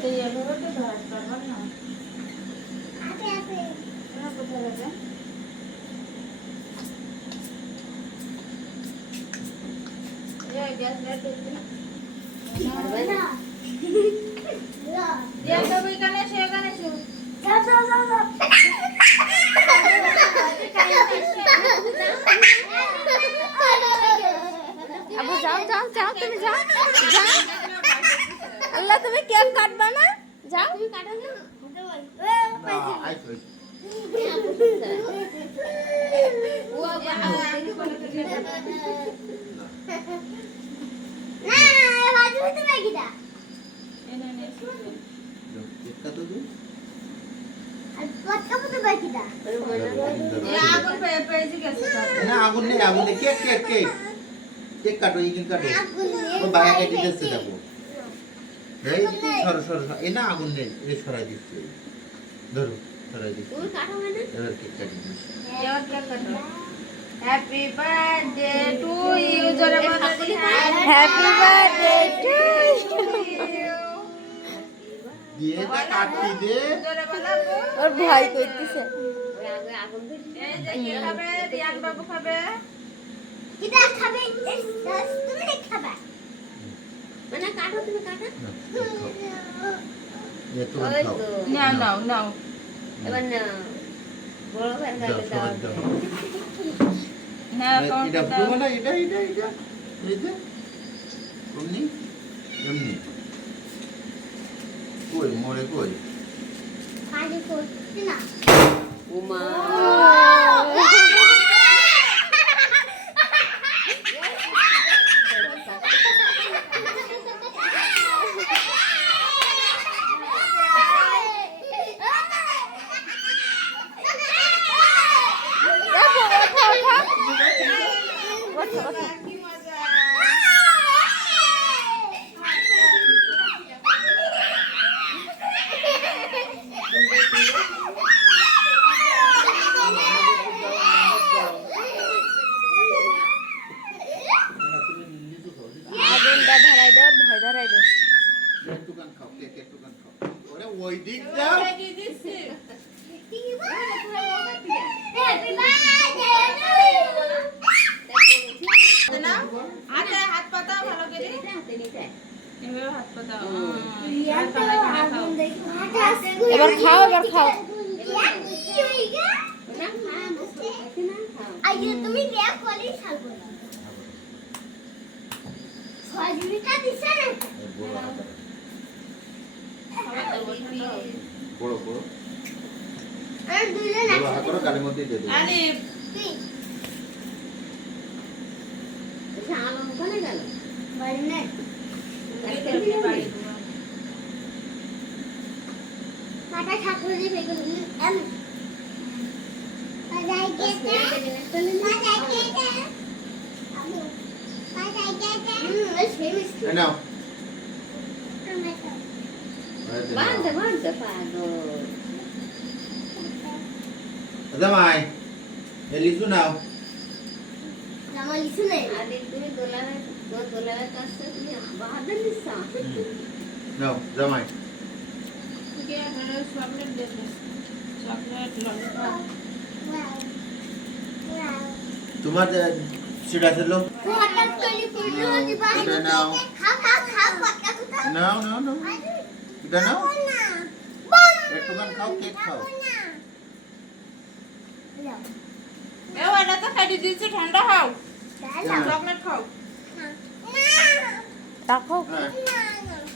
তো এভাবে তো ধরাতে পারবেন না। না কোথায় যাবে? গ্যাস লাইট দিতে আবু যাও যাও যাও তুমি যাও যাও আল্লাহ তুমি কেক কাটবা না যাও তুমি কাটো না আগুন নেই আগুন নেই কেক কেক কেক কেক কাটো এই কেক কাটো ও বাইরে কেটে দিচ্ছে দেখো এই সর সর এই না আগুন নেই এই সরাই দিচ্ছে ধরো সরাই দিচ্ছে তুমি কাটো না এবার কেক কাটি দিচ্ছে এবার কেক কাটো। হ্যাপি বার্থডে টু ইউ জোরে বলো হ্যাপি বার্থডে টু দিয়ে তা কাটি দে জোরে বলো ওর ভয় করতেছে এই যে কে খাবে রিয়ান বাবু খাবে মানে কাটো তুমি কাটো ये तो ওই खाओ তো নাও নাও নাও এবার না বড় ভাই দাও খাইলে সবাই দাও দাও নাও কাউন্ট এটা দাও পুরো না এটা এটা এটা এই যে এমনি এমনি কই মোরে কই উমা কি মজা আগুনটা ধরাই দে ভয় ধরাই দে কেক টুকান খাও কেক টুকান খাও ওরে ওই দিক দাও কি দিছি না হাতে হাত পাতাও ভালো করে এভাবে হাত পাতাও এবার খাও এবার খাও তুমি দেখ কলি খাবো না সজুরিটা দিছে না বড় বড় আর দুজন বড় হাত করো গালের মধ্যে দিয়ে দেবো আলিফ আলম কোনে গেল বাড়ি নাই কাটা ঠাকুর দিয়ে বেগুন এম বাজাই গেছে বাজাই গেছে আবু বাজাই গেছে এই নাও বাঁধতে বাঁধতে পাগল জামাই এই লিচু নাও আমার লিচু নেই আরে তুমি দোলার কাছে তুমি বাঁধতে নিছ নাও জামাই কে চকলেট দেবে চকলেট ললিপপ তোমার সেটা ছিল পটল কলি ফুলু দিবা এটা নাও খাও খাও খাও পটল কুতা নাও নাও নাও এটা নাও না একটুখান খাও কেক খাও এ ওটা তো খাইতে দিয়েছি ঠান্ডা খাও চকলেট খাও রাখো হ্যাঁ না